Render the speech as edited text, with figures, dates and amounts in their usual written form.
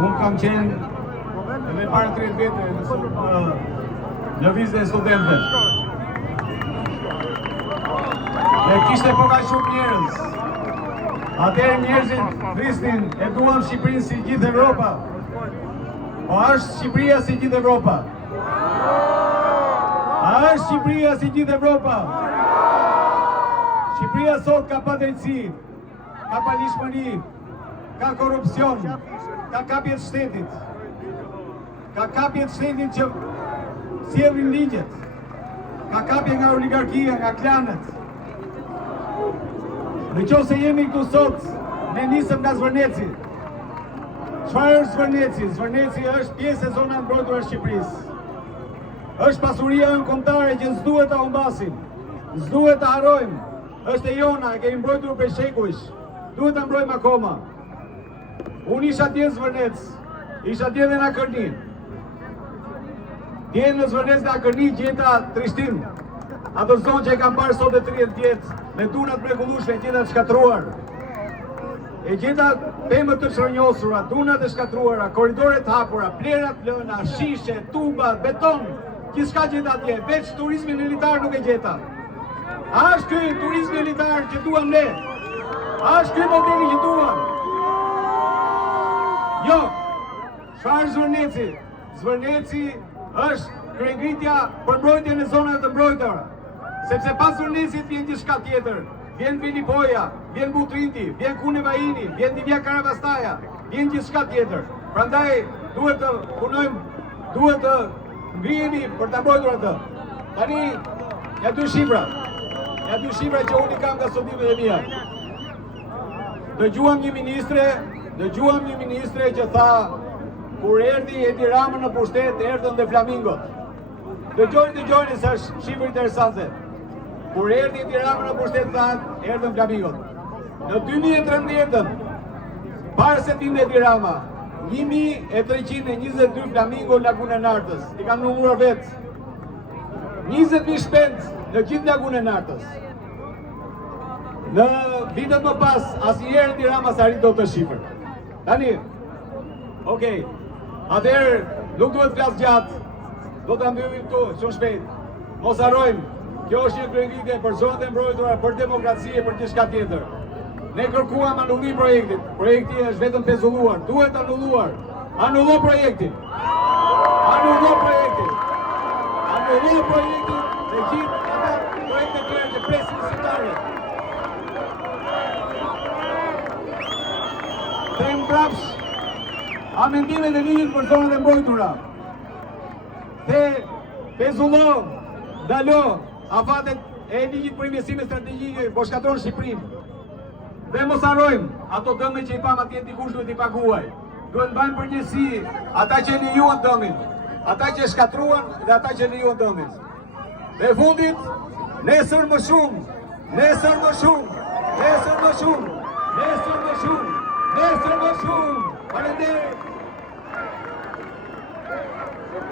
Unë kam qenë me para 30 vete në lëvizje e studentëve. Dhe kishte po ka shumë njerëz. Atëherë njerëzit prisnin e duan Shqipërinë si gjithë Evropa. Po është Shqipëria si gjithë Evropa? A është Shqipëria si gjithë Evropa? Shqipëria sot ka padrejtësi, ka palishmëri, ka korupcion, ka kapje të shtetit. Ka kapje të shtetit që sjellin ligjet. Ka kapje nga oligarkia, nga klanet. Në qoftë se jemi këtu sot, ne nisëm nga Zvërneci. Çfarë është Zvërneci? Zvërneci është pjesë e zonës mbrojtur e Shqipërisë. Është pasuria jonë kombëtare që s'duhet ta humbasim, s'duhet ta harrojmë. Është e jona, e kemi mbrojtur për shekujsh. Duhet ta mbrojmë akoma. Unë isha atje në Zvërnec, isha atje dhe në Akërni. Dje në Zvërnec dhe Akërni gjeta trishtim. Ato zonë që e kam parë sot e 30 vjetë, me dunat mrekullueshme, e gjeta të shkatruar. E gjeta pemët të çrënjosura, dunat e shkatruara, korridoret hapura, plerat lëna, shishe, tuba, beton, gjithçka gjeta atje, veç turizmin elitar nuk e gjeta. A është ky turizmi elitar që duam ne? A është ky modeli që duam? Jo. Çfarë Zvërneci? Zvërneci është kryengritja për mbrojtjen e zonave të mbrojtura. Sepse pas Zvërnecit vjen diçka tjetër. Vjen Vilipoja, vjen Butriti, vjen Kunevajini, vjen Divja Karavastaja, vjen gjithçka tjetër. Prandaj duhet të punojmë, duhet të ngrihemi për ta mbrojtur atë. Tani ja dy shifra. Ja dy shifra që unë kam nga studimet e mia. Dëgjuam një ministre që tha kur erdhi Edi Rama në pushtet, erdhën dhe flamingot. Dëgjojnë se është shifër interesante. Kur erdhi Edi Rama në pushtet, erdhën flamingot. Në 2013, para se tinde Edi Rama, 1322 flamingo në lagunën e Nartës. I kam numëruar vetë. 20.000 shpend në gjithë lagunën e Nartës. Në vitet më pas, asnjëherë Edi Rama s'arrit dot të shifër. Tani, okej. Atëherë, nuk duhet flas gjatë. Do ta mbyllim këtu, shumë shpejt. Mos harrojmë, kjo është një kryengritje për zonat e mbrojtura, për demokraci e për gjithçka tjetër. Ne kërkuam anullim projektit. Projekti është vetëm pezulluar. Duhet anulluar. Anullo projektin. Anullo projektin. Anullo projektin dhe gjithë ata projekte tjera që presin shqiptarët. Dhe mbrapsh amendimet e ligjit për zonat e mbrojtura. Dhe pezullo, ndalo afatet e ligjit për investime strategjike, po shkatron Shqipërinë. Dhe mos harrojmë, ato dëme që i pam atje dikush duhet i paguaj. Duhet mbajmë përgjegjësi ata që lejuan dëmin, ata që shkatruan dhe ata që lejuan dëmin. Dhe fundit, nesër më shumë, nesër më shumë, nesër më shumë, nesër më shumë, nesër më shumë. Faleminderit.